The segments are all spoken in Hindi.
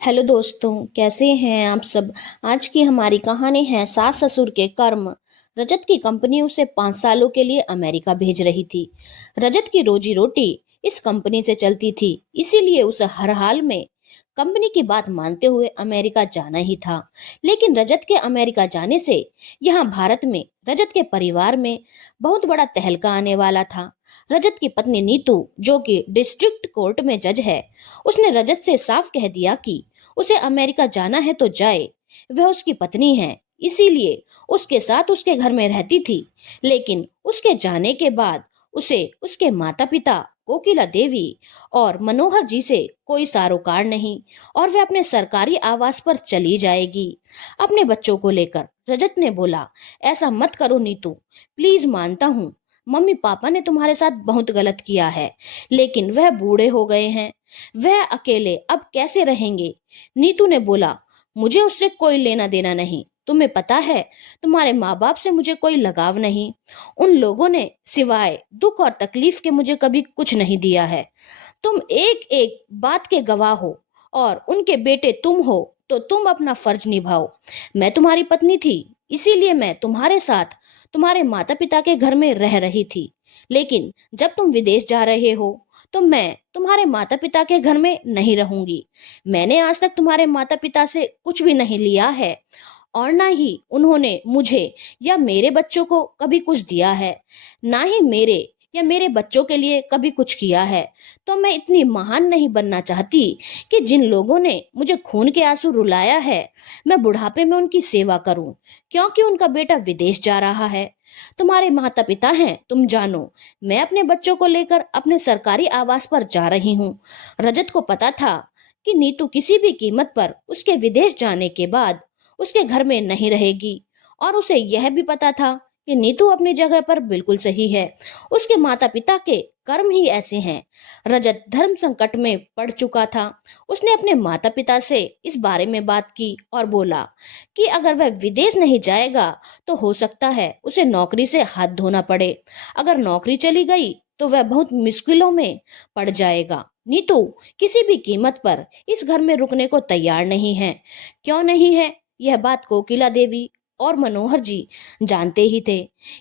हेलो दोस्तों, कैसे हैं आप सब। आज की हमारी कहानी है सास ससुर के कर्म। रजत की कंपनी उसे 5 सालों के लिए अमेरिका भेज रही थी। रजत की रोजी रोटी इस कंपनी से चलती थी, इसीलिए उसे हर हाल में कंपनी की बात मानते हुए अमेरिका जाना ही था। लेकिन रजत के अमेरिका जाने से यहाँ भारत में रजत के परिवार में बहुत बड़ा तहलका आने वाला था। रजत की पत्नी नीतू, जो कि डिस्ट्रिक्ट कोर्ट में जज है, उसने रजत से साफ कह दिया कि उसे अमेरिका जाना है तो जाए। वह उसकी पत्नी है, इसीलिए उसके साथ उसके घर में रहती थी। लेकिन उसके जाने के बाद उसे उसके माता पिता कोकिला देवी और मनोहर जी से कोई सरोकार नहीं, और वह अपने सरकारी आवास पर चली जाएगी अपने बच्चों को लेकर। रजत ने बोला, ऐसा मत करो नीतू, प्लीज। मानता हूँ मम्मी पापा ने तुम्हारे साथ बहुत गलत किया है, लेकिन वह बूढ़े हो गए हैं, वह अकेले अब कैसे रहेंगे। नीतू ने बोला, मुझे उससे कोई लेना देना नहीं। तुम्हें पता है, तुम्हारे माँ बाप से मुझे कोई लगाव नहीं। उन लोगों ने सिवाय दुख और तकलीफ के मुझे कभी कुछ नहीं दिया है। तुम एक एक बात के गवाह हो और उनके बेटे तुम हो, तो तुम अपना फर्ज निभाओ। मैं तुम्हारी पत्नी थी, इसीलिए मैं तुम्हारे साथ तुम्हारे माता पिता के घर में रह रही थी। लेकिन जब तुम विदेश जा रहे हो तो मैं तुम्हारे माता पिता के घर में नहीं रहूंगी। मैंने आज तक तुम्हारे माता पिता से कुछ भी नहीं लिया है, और ना ही उन्होंने मुझे या मेरे बच्चों को कभी कुछ दिया है, ना ही मेरे या मेरे बच्चों के लिए कभी कुछ किया है। तो मैं इतनी महान नहीं बनना चाहती कि जिन लोगों ने मुझे खून के आंसू रुलाया है, मैं बुढ़ापे में उनकी सेवा करूं, क्योंकि उनका बेटा विदेश जा रहा है। तुम्हारे माता पिता हैं, तुम जानो। मैं अपने बच्चों को लेकर अपने सरकारी आवास पर जा रही हूँ। रजत को पता था कि नीतू किसी भी कीमत पर उसके विदेश जाने के बाद उसके घर में नहीं रहेगी, और उसे यह भी पता था कि नीतू अपनी जगह पर बिल्कुल सही है। उसके माता पिता के कर्म ही ऐसे हैं। रजत धर्म संकट में पड़ चुका था। उसने अपने माता पिता से इस बारे में बात की और बोला कि अगर वह विदेश नहीं जाएगा तो हो सकता है उसे नौकरी से हाथ धोना पड़े। अगर नौकरी चली गई तो वह बहुत मुश्किलों में पड़ जाएगा। नीतू किसी भी कीमत पर इस घर में रुकने को तैयार नहीं है। क्यों नहीं है, यह बात कोकिला देवी और मनोहर जी जानते ही थे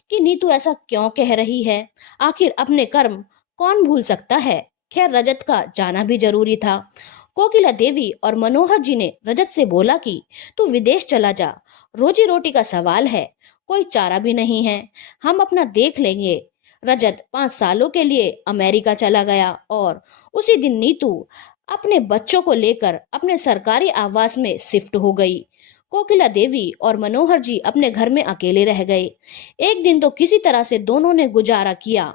कि नीतू ऐसा क्यों कह रही है। आखिर अपने कर्म कौन भूल सकता है। खैर, रजत का जाना भी जरूरी था। कोकिला देवी और मनोहर जी ने रजत से बोला कि तू विदेश चला जा, रोजी रोटी का सवाल है, कोई चारा भी नहीं है, हम अपना देख लेंगे। रजत 5 सालों के लिए अमेरिका चला गया, और उसी दिन नीतू अपने बच्चों को लेकर अपने सरकारी आवास में शिफ्ट हो गई। कोकिला देवी और मनोहर जी अपने घर में अकेले रह गए। एक दिन तो किसी तरह से दोनों ने गुजारा किया,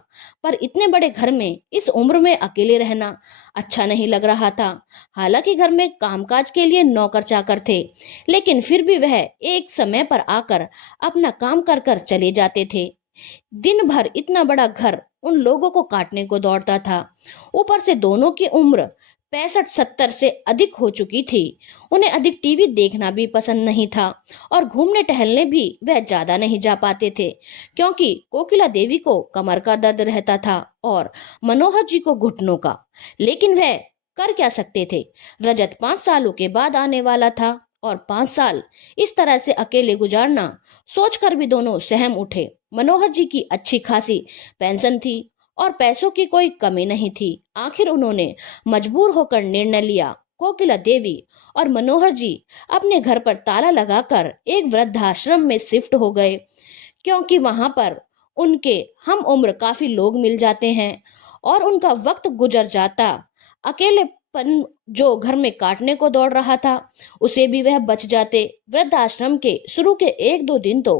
पर इतने बड़े घर में इस उम्र में अकेले रहना अच्छा नहीं लग रहा था। हालांकि घर में कामकाज के लिए नौकर चाकर थे, लेकिन फिर भी वह एक समय पर आकर अपना काम कर कर चले जाते थे। दिन भर इतना बड़ा घर उन लोगों को काटने को दौड़ता था। ऊपर से दोनों की उम्र 65-70 से अधिक हो चुकी थी। उन्हें अधिक टीवी देखना भी पसंद नहीं था, और घूमने टहलने भी वह ज्यादा नहीं जा पाते थे, क्योंकि कोकिला देवी को कमर का दर्द रहता था और मनोहर जी को घुटनों का। लेकिन वह कर क्या सकते थे। रजत 5 सालों के बाद आने वाला था, और 5 साल इस तरह से अकेले गुजारना सोचकर भी दोनों सहम उठे। मनोहर जी की अच्छी खासी पेंशन थी और पैसों की कोई कमी नहीं थी। आखिर उन्होंने मजबूर होकर निर्णय लिया। कोकिला देवी और मनोहर जी अपने घर पर ताला लगाकर एक वृद्धाश्रम में शिफ्ट हो गए, क्योंकि वहां पर उनके हम उम्र काफी लोग मिल जाते हैं और उनका वक्त गुजर जाता। अकेलेपन जो घर में काटने को दौड़ रहा था, उसे भी वह बच जाते। वृद्धाश्रम के शुरू के 1-2 दिन तो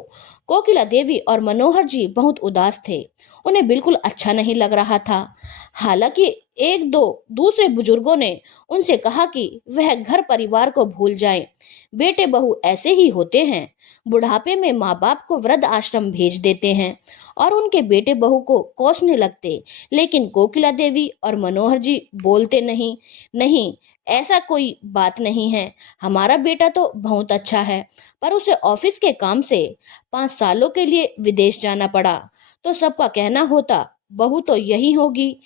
कोकिला देवी और मनोहर जी बहुत उदास थे। उन्हें बिल्कुल अच्छा नहीं लग रहा था। हालांकि 1-2 दूसरे बुजुर्गों ने उनसे कहा कि वह घर परिवार को भूल जाएं। बेटे बहू ऐसे ही होते हैं, बुढ़ापे में माँ बाप को वृद्ध आश्रम भेज देते हैं और उनके बेटे बहू को कोसने लगते। लेकिन कोकिला देवी और मनोहर जी बोलते, नहीं नहीं, ऐसा कोई बात नहीं है। हमारा बेटा तो बहुत अच्छा है, पर उसे ऑफिस के काम से 5 सालों के लिए विदेश जाना पड़ा। तो सबका कहना होता, बहू तो यही होगी।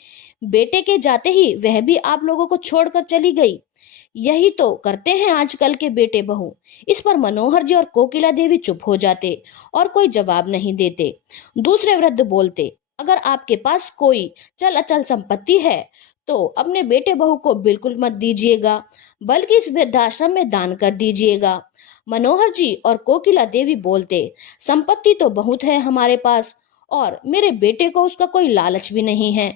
बेटे के जाते ही वह भी आप लोगों को छोड़कर चली गई। यही तो करते हैं आजकल के बेटे बहू। इस पर मनोहर जी और कोकिला देवी चुप हो जाते और कोई जवाब नहीं देते। दूसरे वृद्ध बोलते, अगर आपके पास कोई चल अचल संपत्ति है तो अपने बेटे बहू को बिल्कुल मत दीजिएगा, बल्कि इस वृद्धाश्रम में दान कर दीजिएगा। मनोहर जी और कोकिला देवी बोलते, संपत्ति तो बहुत है हमारे पास और मेरे बेटे को उसका कोई लालच भी नहीं है,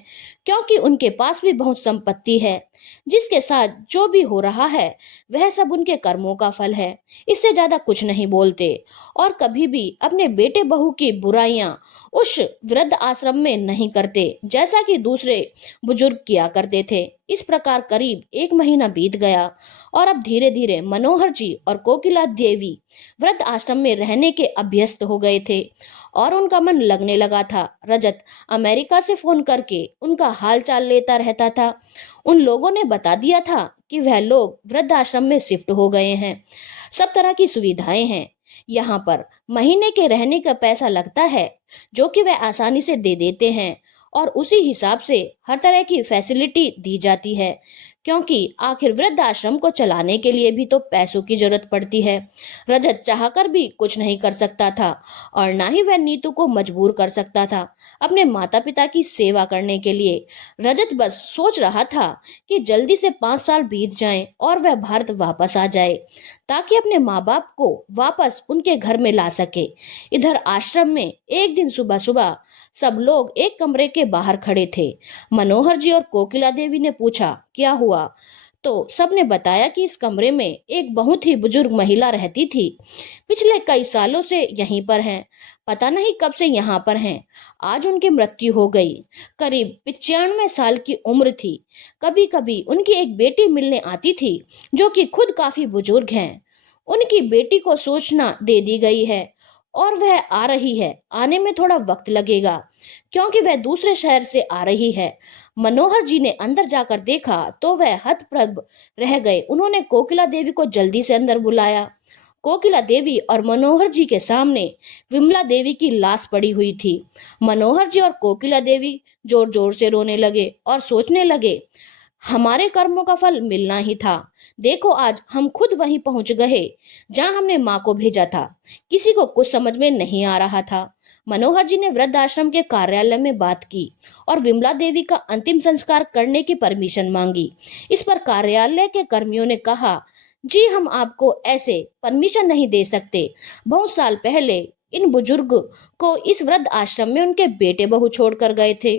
क्योंकि उनके पास भी बहुत संपत्ति है। जिसके साथ जो भी हो रहा है वह सब उनके कर्मों का फल है। इससे ज्यादा कुछ नहीं बोलते और कभी भी अपने बेटे बहू की बुराइयां उस वृद्ध आश्रम में नहीं करते, जैसा कि दूसरे बुजुर्ग किया करते थे। इस प्रकार करीब 1 महीना बीत गया और अब धीरे धीरे मनोहर जी और कोकिला देवी वृद्ध आश्रम में रहने के अभ्यस्त हो गए थे और उनका मन लगने लगा था। रजत अमेरिका से फोन करके उनका हाल चाल लेता रहता था। उन लोगों ने बता दिया था कि वह लोग वृद्ध आश्रम में शिफ्ट हो गए हैं। सब तरह की सुविधाएं हैं यहाँ पर। महीने के रहने का पैसा लगता है जो कि वह आसानी से दे देते हैं और उसी हिसाब से हर तरह की फैसिलिटी दी जाती है, क्योंकि आखिर वृद्ध आश्रम को चलाने के लिए भी तो पैसों की जरूरत पड़ती है। रजत चाहकर भी कुछ नहीं कर सकता था और ना ही वह नीतू को मजबूर कर सकता था अपने माता पिता की सेवा करने के लिए। रजत बस सोच रहा था कि जल्दी से 5 साल बीत जाएं और वह भारत वापस आ जाए, ताकि अपने माँ बाप को वापस उनके घर में ला सके। इधर आश्रम में एक दिन सुबह सुबह सब लोग एक कमरे के बाहर खड़े थे। मनोहर जी और कोकिला देवी ने पूछा, क्या हुआ? तो सबने बताया कि इस कमरे में एक बहुत ही बुजुर्ग महिला रहती थी। पिछले कई सालों से यहीं पर हैं। पता नहीं कब से यहाँ पर हैं। आज उनकी मृत्यु हो गई। करीब 95 साल की उम्र थी। कभी कभी उनकी एक बेटी मिलने आती थी जो कि खुद काफी बुजुर्ग हैं। उनकी बेटी को सूचना दे दी गई है और वह आ रही है। आने में थोड़ा वक्त लगेगा क्योंकि वह दूसरे शहर से आ रही है। मनोहर जी ने अंदर जाकर देखा तो वह हतप्रभ रह गए। उन्होंने कोकिला देवी को जल्दी से अंदर बुलाया। कोकिला देवी और मनोहर जी के सामने विमला देवी की लाश पड़ी हुई थी। मनोहर जी और कोकिला देवी जोर जोर से रोने लगे और सोचने लगे, हमारे कर्मों का फल मिलना ही था। देखो आज हम खुद वहीं पहुंच गए जहां हमने माँ को भेजा था। किसी को कुछ समझ में नहीं आ रहा था। मनोहर जी ने वृद्ध आश्रम के कार्यालय में बात की और विमला देवी का अंतिम संस्कार करने की परमिशन मांगी। इस पर कार्यालय के कर्मियों ने कहा, जी हम आपको ऐसे परमिशन नहीं दे सकते। बहुत साल पहले इन बुजुर्ग को इस वृद्ध आश्रम में उनके बेटे बहू छोड़कर गए थे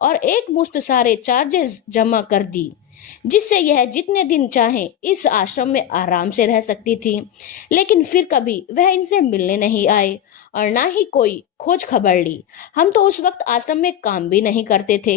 और एक मुश्त सारे चार्जेस जमा कर दी, जिससे यह जितने दिन चाहे इस आश्रम में आराम से रह सकती थी। लेकिन फिर कभी वह इनसे मिलने नहीं आए और ना ही कोई खोज खबर ली। हम तो उस वक्त आश्रम में काम भी नहीं करते थे।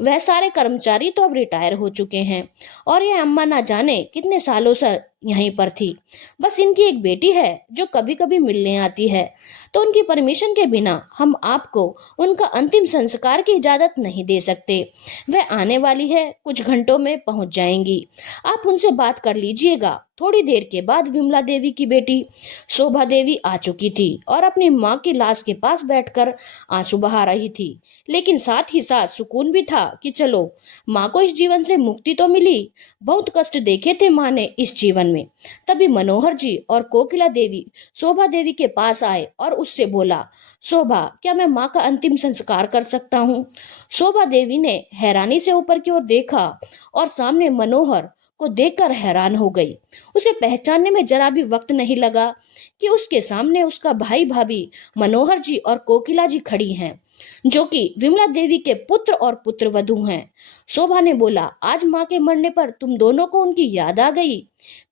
वह सारे कर्मचारी तो अब रिटायर हो चुके हैं और यह अम्मा ना जाने कितने सालों से यहीं पर थी। बस इनकी एक बेटी है जो कभी कभी मिलने आती है, तो उनकी परमिशन के बिना हम आपको उनका अंतिम संस्कार की इजाजत नहीं दे सकते। वह आने वाली है, कुछ घंटों में पहुंच जाएंगी। आप उनसे बात कर लीजिएगा। थोड़ी देर के बाद विमला देवी की बेटी शोभा देवी आ चुकी थी और अपनी माँ की लाश के पास बैठकर आंसू बहा रही थी। लेकिन साथ ही साथ सुकून भी था कि चलो माँ को इस जीवन से मुक्ति तो मिली। बहुत कष्ट देखे थे माँ ने इस जीवन में। तभी मनोहर जी और कोकिला देवी शोभा देवी के पास आए और उससे बोला, शोभा क्या मैं माँ का अंतिम संस्कार कर सकता हूँ? शोभा देवी ने हैरानी से ऊपर की ओर देखा और सामने मनोहर को देखकर हैरान हो गई। उसे पहचानने में जरा भी वक्त नहीं लगा कि उसके सामने उसका भाई भाभी मनोहर जी और कोकिला जी खड़ी हैं, जो कि विमला देवी के पुत्र और पुत्र वधू हैं। शोभा ने बोला, आज माँ के मरने पर तुम दोनों को उनकी याद आ गई?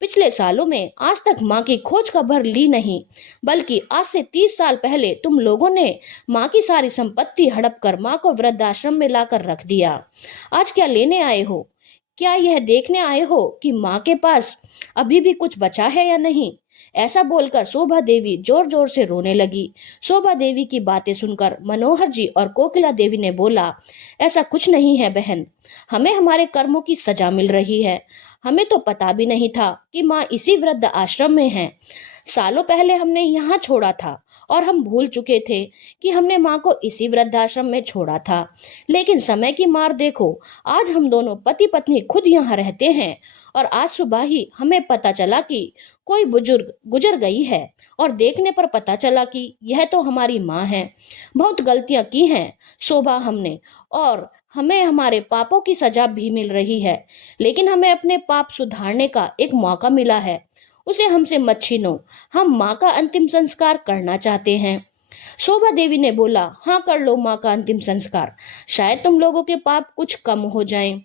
पिछले सालों में आज तक माँ की खोज खबर ली नहीं, बल्कि आज से 30 साल पहले तुम लोगों ने माँ की सारी संपत्ति हड़प कर माँ को वृद्धाश्रम में लाकर रख दिया। आज क्या लेने आए हो? क्या यह देखने आए हो कि माँ के पास अभी भी कुछ बचा है या नहीं? ऐसा बोलकर शोभा देवी जोर जोर से रोने लगी। शोभा देवी की बातें सुनकर मनोहर जी और कोकिला देवी ने बोला, ऐसा कुछ नहीं है बहन, हमें हमारे कर्मों की सजा मिल रही है। हमें तो पता भी नहीं था कि माँ इसी वृद्ध आश्रम में है। सालों पहले हमने यहाँ छोड़ा था और हम भूल चुके थे कि हमने माँ को इसी वृद्धाश्रम में छोड़ा था। लेकिन समय की मार देखो, आज हम दोनों पति पत्नी खुद यहाँ रहते हैं और आज सुबह ही हमें पता चला कि कोई बुजुर्ग गुजर गई है और देखने पर पता चला कि यह तो हमारी माँ है। बहुत गलतियां की हैं शोभा हमने, और हमें हमारे पापों की सजा भी मिल रही है, लेकिन हमें अपने पाप सुधारने का एक मौका मिला है। उसे हमसे मत छीनो, हम माँ का अंतिम संस्कार करना चाहते हैं। शोभा देवी ने बोला, हाँ कर लो माँ का अंतिम संस्कार, शायद तुम लोगों के पाप कुछ कम हो जाएं।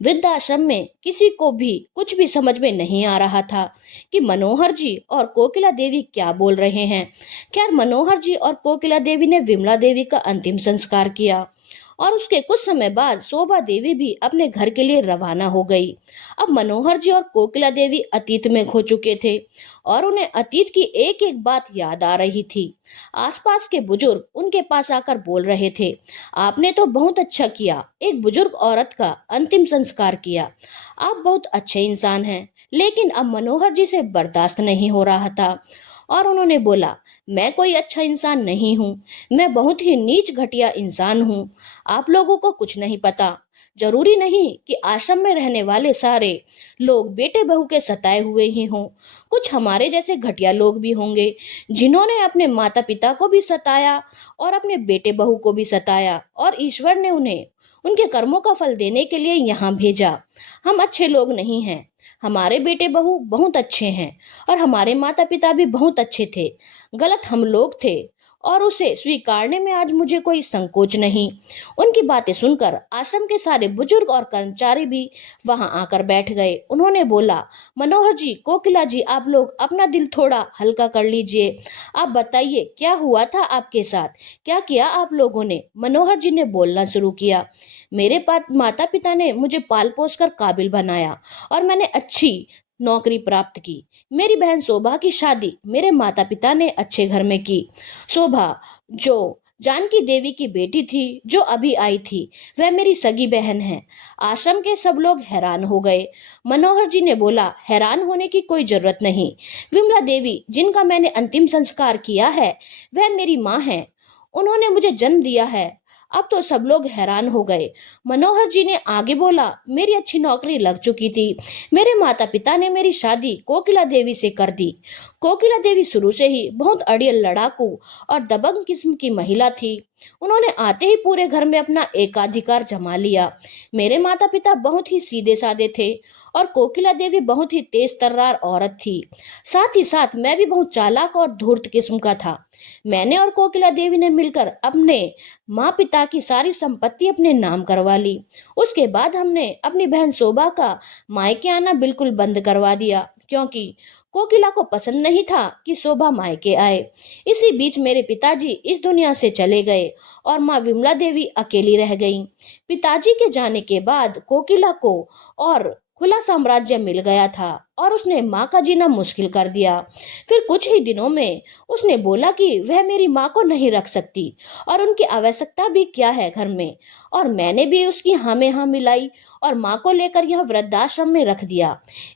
वृद्धाश्रम में किसी को भी कुछ भी समझ में नहीं आ रहा था कि मनोहर जी और कोकिला देवी क्या बोल रहे हैं। खैर, मनोहर जी और कोकिला देवी ने विमला देवी का अंतिम संस्कार किया और उसके कुछ समय बाद शोभा देवी भी अपने घर के लिए रवाना हो गई। अब मनोहर जी और कोकिला देवी अतीत में खो चुके थे और उन्हें अतीत की एक एक बात याद आ रही थी। आसपास के बुजुर्ग उनके पास आकर बोल रहे थे, आपने तो बहुत अच्छा किया, एक बुजुर्ग औरत का अंतिम संस्कार किया, आप बहुत अच्छे इंसान हैं। लेकिन अब मनोहर जी से बर्दाश्त नहीं हो रहा था और उन्होंने बोला, मैं कोई अच्छा इंसान नहीं हूँ, मैं बहुत ही नीच घटिया इंसान हूँ। आप लोगों को कुछ नहीं पता। जरूरी नहीं कि आश्रम में रहने वाले सारे लोग बेटे बहू के सताए हुए ही हों। कुछ हमारे जैसे घटिया लोग भी होंगे जिन्होंने अपने माता पिता को भी सताया और अपने बेटे बहू को भी सताया, और ईश्वर ने उन्हें उनके कर्मों का फल देने के लिए यहाँ भेजा। हम अच्छे लोग नहीं हैं। हमारे बेटे बहू बहुत अच्छे हैं और हमारे माता पिता भी बहुत अच्छे थे। गलत हम लोग थे और उसे स्वीकारने में आज मुझे कोई संकोच नहीं। उनकी बातें सुनकर आश्रम के सारे बुजुर्ग और कर्मचारी भी वहां आकर बैठ गए। उन्होंने बोला, मनोहर जी, कोकिला जी, आप लोग अपना दिल थोड़ा हल्का कर लीजिए। आप बताइए क्या हुआ था आपके साथ, क्या किया आप लोगों ने? मनोहर जी ने बोलना शुरू किया। मेरे माता पिता ने मुझे पाल पोस कर काबिल बनाया और मैंने अच्छी नौकरी प्राप्त की। मेरी बहन शोभा की शादी मेरे माता पिता ने अच्छे घर में की। शोभा, जो जानकी देवी की बेटी थी, जो अभी आई थी, वह मेरी सगी बहन है। आश्रम के सब लोग हैरान हो गए। मनोहर जी ने बोला, हैरान होने की कोई जरूरत नहीं। विमला देवी, जिनका मैंने अंतिम संस्कार किया है, वह मेरी माँ है। उन्होंने मुझे जन्म दिया है। अब तो सब लोग हैरान हो गए। मनोहर जी ने आगे बोला, मेरी अच्छी नौकरी लग चुकी थी। मेरे माता पिता ने मेरी शादी कोकिला देवी से कर दी। कोकिला देवी शुरू से ही बहुत अड़ियल, लड़ाकू और दबंग किस्म की महिला थी। उन्होंने आते ही पूरे घर में अपना एकाधिकार जमा लिया। मेरे माता पिता बहुत ही सीधे साधे थे और कोकिला देवी बहुत ही तेज तर्रार औरत थी। साथ ही साथ मैं भी बहुत चालाक और धूर्त किस्म का था। मैंने और कोकिला देवी ने मिलकर अपने माँ पिता की सारी संपत्ति अपने नाम करवा ली। उसके बाद हमने अपनी बहन शोभा का मायके आना बिल्कुल बंद करवा दिया, क्योंकि कोकिला को पसंद नहीं था कि शोभा मायके आए। इसी बीच मेरे पिताजी इस दुनिया से चले गए और माँ विमला देवी अकेली रह गईं। पिताजी के जाने के बाद कोकिला को और खुला साम्राज्य मिल गया था और उसने माँ का जीना मुश्किल कर दिया। फिर कुछ ही दिनों में उसने बोला कि वह मेरी माँ को नहीं रख सकती और उनकी आवश्यकता भी क्या है घर में। और मैंने भी उसकी हाँ में हाँ मिलाई और माँ को लेकर यहाँ वृद्धाश्रम में रख दिया।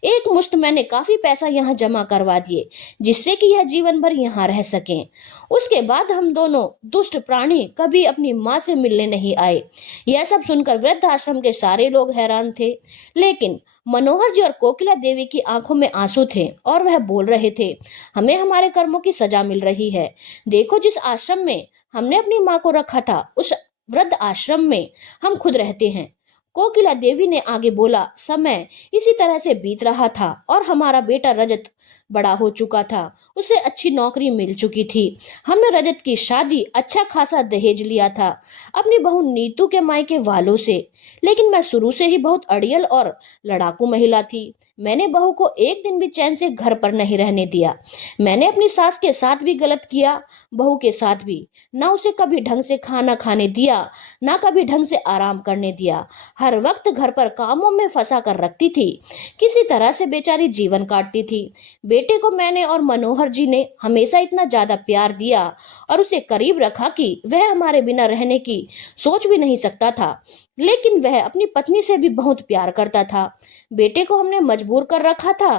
एक मुश्त मैंने काफी पैसा यहाँ जमा करवा दिए, जिससे कि यह जीवन भर यहाँ रह सकें। उसके बाद हम दोनों दुष्ट प्राणी कभी अपनी माँ से मिलने नहीं आए। यह सब सुनकर वृद्धाश्रम के सारे लोग हैरान थे, लेकिन मनोहर जी और कोकिला देवी की आंखों में आंसू थे और वह बोल रहे थे, हमें हमारे कर्मों की सजा मिल रही है। देखो, जिस आश्रम में हमने अपनी माँ को रखा था, उस वृद्ध आश्रम में हम खुद रहते हैं। कोकिला देवी ने आगे बोला, समय इसी तरह से बीत रहा था और हमारा बेटा रजत बड़ा हो चुका था। उसे अच्छी नौकरी मिल चुकी थी। हमने रजत की शादी अच्छा खासा दहेज लिया था अपनी बहू नीतू के मायके वालों से। लेकिन मैं शुरू से ही बहुत अड़ियल और लड़ाकू महिला थी। मैंने बहू को एक दिन भी चैन से घर पर नहीं रहने दिया। मैंने अपनी सास के साथ भी गलत किया, बहू के साथ भी। ना उसे कभी ढंग से खाना खाने दिया, ना कभी ढंग से आराम करने दिया। हर वक्त घर पर कामों में फंसा कर रखती थी। किसी तरह से बेचारी जीवन काटती थी। बेटे को मैंने और मनोहर जी ने हमेशा इतना ज्यादा प्यार दिया और उसे करीब रखा कि वह हमारे बिना रहने की सोच भी नहीं सकता था। लेकिन वह अपनी पत्नी से भी बहुत प्यार करता था। बेटे को हमने मजबूर कर रखा था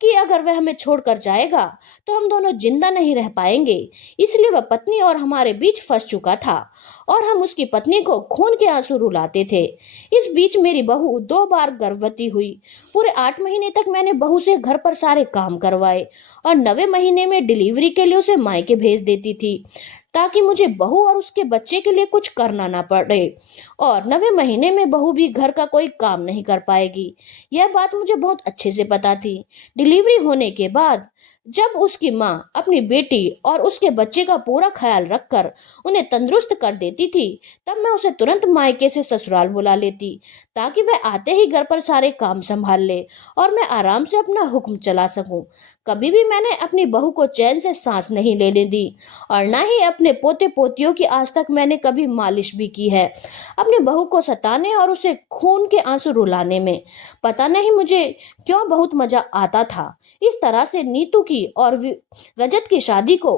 कि अगर वह हमें छोड़कर जाएगा तो हम दोनों जिंदा नहीं रह पाएंगे। इसलिए वह पत्नी और हमारे बीच फंस चुका था और हम उसकी पत्नी को खून के आंसू रुलाते थे। इस बीच मेरी बहू 2 बार गर्भवती हुई। पूरे 8 महीने तक मैंने बहू से घर पर सारे काम करवाए और 9वें महीने में डिलीवरी के लिए उसे मायके भेज देती थी, ताकि मुझे बहू और उसके बच्चे के लिए कुछ करना ना पड़े। और 9वें महीने में बहू भी घर का कोई काम नहीं कर पाएगी। यह बात मुझे बहुत अच्छे से पता थी। डिलीवरी होने के बाद जब उसकी माँ अपनी बेटी और उसके बच्चे का पूरा ख्याल रखकर उन्हें तंदुरुस्त कर देती थी, तब मैं उसे तुरंत मायके से ससुराल बुला लेती, ताकि वह आते ही घर पर सारे काम संभाल ले और मैं आराम से अपना हुक्म चला सकूं। कभी भी मैंने अपनी बहू को चैन से सांस नहीं लेने दी और ना ही अपने पोते पोतियों की आज तक मैंने कभी मालिश भी की है। अपनी बहू को सताने और उसे खून के आंसू रुलाने में पता नहीं मुझे क्यों बहुत मजा आता था। इस तरह से नीतू की और रजत की शादी को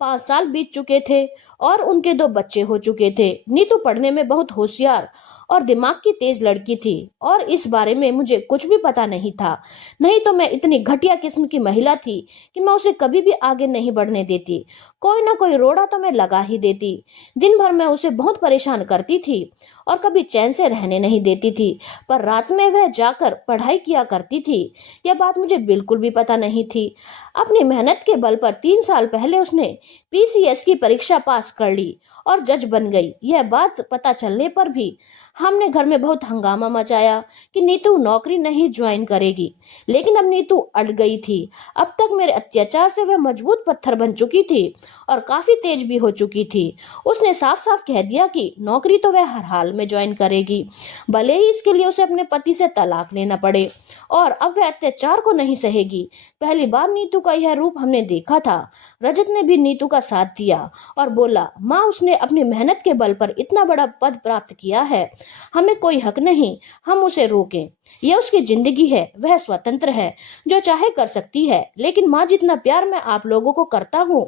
5 साल बीत चुके थे और उनके 2 बच्चे हो चुके थे। नीतू पढ़ने में बहुत होशियार और दिमाग की तेज लड़की थी और इस बारे में मुझे कुछ भी पता नहीं था। नहीं तो मैं इतनी घटिया किस्म की महिला थी कि मैं उसे कभी भी आगे नहीं बढ़ने देती। कोई ना कोई रोड़ा तो मैं लगा ही देती। दिन भर मैं उसे बहुत परेशान करती थी और कभी चैन से रहने नहीं देती थी, पर रात में वह जाकर पढ़ाई किया करती थी। यह बात मुझे बिल्कुल भी पता नहीं थी। अपनी मेहनत के बल पर 3 साल पहले उसने पीसीएस की परीक्षा पास कर ली और जज बन गई। यह बात पता चलने पर भी हमने घर में बहुत हंगामा मचाया कि नीतू नौकरी नहीं ज्वाइन करेगी, लेकिन अब नीतू अड़ गई थी। अब तक मेरे अत्याचार से वह मजबूत पत्थर बन चुकी थी और काफी तेज भी हो चुकी थी। उसने साफ साफ कह दिया कि नौकरी तो वह हर हाल में ज्वाइन करेगी, भले ही इसके लिए उसे अपने पति से तलाक लेना पड़े, और अब वह अत्याचार को नहीं सहेगी। पहली बार नीतू का यह रूप हमने देखा था। रजत ने भी नीतू का साथ दिया और बोला, माँ, उसने अपनी मेहनत के बल पर इतना बड़ा पद प्राप्त किया है, हमें कोई हक नहीं हम उसे रोकें। यह उसकी जिंदगी है, वह स्वतंत्र है, जो चाहे कर सकती है। लेकिन माँ, जितना प्यार मैं आप लोगों को करता हूँ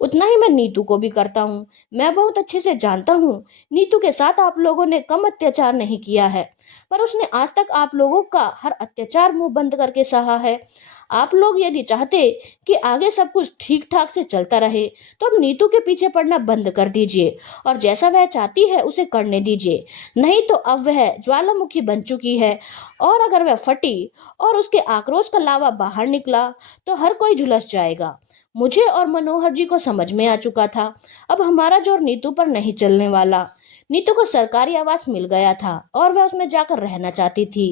उतना ही मैं नीतू को भी करता हूँ। मैं बहुत अच्छे से जानता हूँ नीतू के साथ आप लोगों ने कम अत्याचार नहीं किया है, पर उसने आज तक आप लोगों का हर अत्याचार मुंह बंद करके सहा है। आप लोग यदि चाहते कि आगे सब कुछ ठीक ठाक से चलता रहे तो अब नीतू के पीछे पड़ना बंद कर दीजिए और जैसा वह चाहती है उसे करने दीजिए। नहीं तो अब वह ज्वालामुखी बन चुकी है और अगर वह फटी और उसके आक्रोश का लावा बाहर निकला तो हर कोई झुलस जाएगा। मुझे और मनोहर जी को समझ में आ चुका था, अब हमारा जोर नीतू पर नहीं चलने वाला। नीतू को सरकारी आवास मिल गया था और वह उसमें जाकर रहना चाहती थी,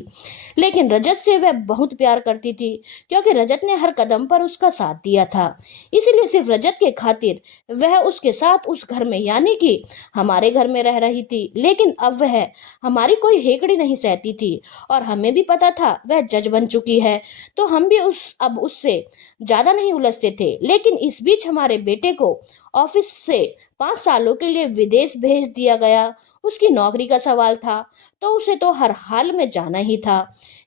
लेकिन रजत से वह बहुत प्यार करती थी, क्योंकि रजत ने हर कदम पर उसका साथ दिया था। इसीलिए सिर्फ रजत के खातिर वह उसके साथ उस घर में, यानी कि हमारे घर में रह रही थी। लेकिन अब वह हमारी कोई हेकड़ी नहीं सहती थी और हमें भी पता था वह जज बन चुकी है, तो हम भी अब उससे ज्यादा नहीं उलझते थे। लेकिन इस बीच हमारे बेटे को ऑफिस से 5 सालों के लिए विदेश भेज दिया गया। उसकी नौकरी का सवाल था, तो उसे तो हर हाल में जाना ही था।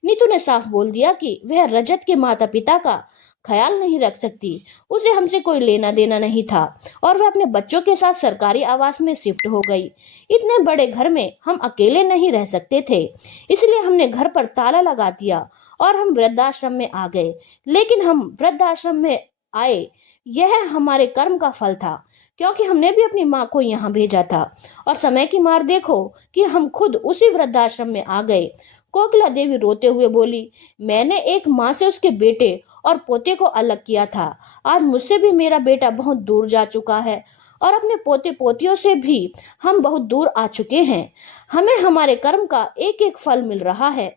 नीतू ने साफ बोल दिया कि वह रजत के माता पिता का ख्याल नहीं रख सकती, उसे हमसे कोई लेना देना नहीं था और वह अपने बच्चों के साथ सरकारी आवास में शिफ्ट हो गई। इतने बड़े घर में हम अकेले नहीं रह सकते थे, इसलिए हमने घर पर ताला लगा दिया और हम वृद्धाश्रम में आ गए। लेकिन हम वृद्धाश्रम में आए, यह हमारे कर्म का फल था, क्योंकि हमने भी अपनी माँ को यहाँ भेजा था। और समय की मार देखो कि हम खुद उसी वृद्धाश्रम में आ गए। कोकिला देवी रोते हुए बोली, मैंने एक माँ से उसके बेटे और पोते को अलग किया था। आज मुझसे भी मेरा बेटा बहुत दूर जा चुका है और अपने पोते पोतियों से भी हम बहुत दूर आ चुके हैं। हमें हमारे कर्म का एक एक फल मिल रहा है।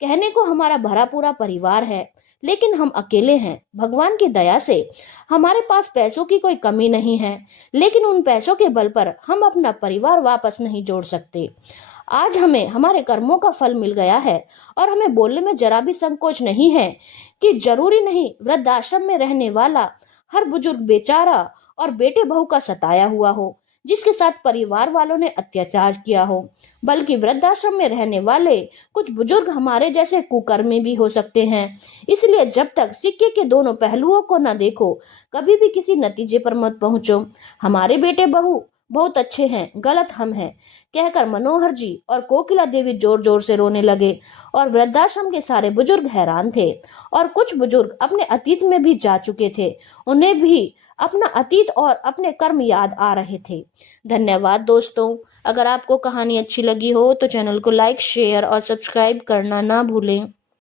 कहने को हमारा भरा पूरा परिवार है, लेकिन हम अकेले हैं। भगवान की दया से हमारे पास पैसों की कोई कमी नहीं है, लेकिन उन पैसों के बल पर हम अपना परिवार वापस नहीं जोड़ सकते। आज हमें हमारे कर्मों का फल मिल गया है और हमें बोलने में जरा भी संकोच नहीं है कि जरूरी नहीं वृद्धाश्रम में रहने वाला हर बुजुर्ग बेचारा और बेटे बहू का सताया हुआ हो, जिसके साथ परिवार वालों ने अत्याचार किया हो, बल्कि वृद्धाश्रम में रहने वाले कुछ बुजुर्ग हमारे जैसे कुकर्मी भी हो सकते हैं। इसलिए जब तक सिक्के के दोनों पहलुओं को न देखो, कभी भी किसी नतीजे पर मत पहुंचो। हमारे बेटे बहू बहुत अच्छे हैं, गलत हम हैं, कहकर मनोहर जी और कोकिला देवी जोर जोर से रोने लगे। और वृद्धाश्रम के सारे बुजुर्ग हैरान थे। और कुछ बुजुर्ग अपने अतीत में भी जा चुके थे। उन्हें भी अपना अतीत और अपने कर्म याद आ रहे थे। धन्यवाद दोस्तों। अगर आपको कहानी अच्छी लगी हो तो चैनल को लाइक, शेयर और सब्सक्राइब करना ना भूलें।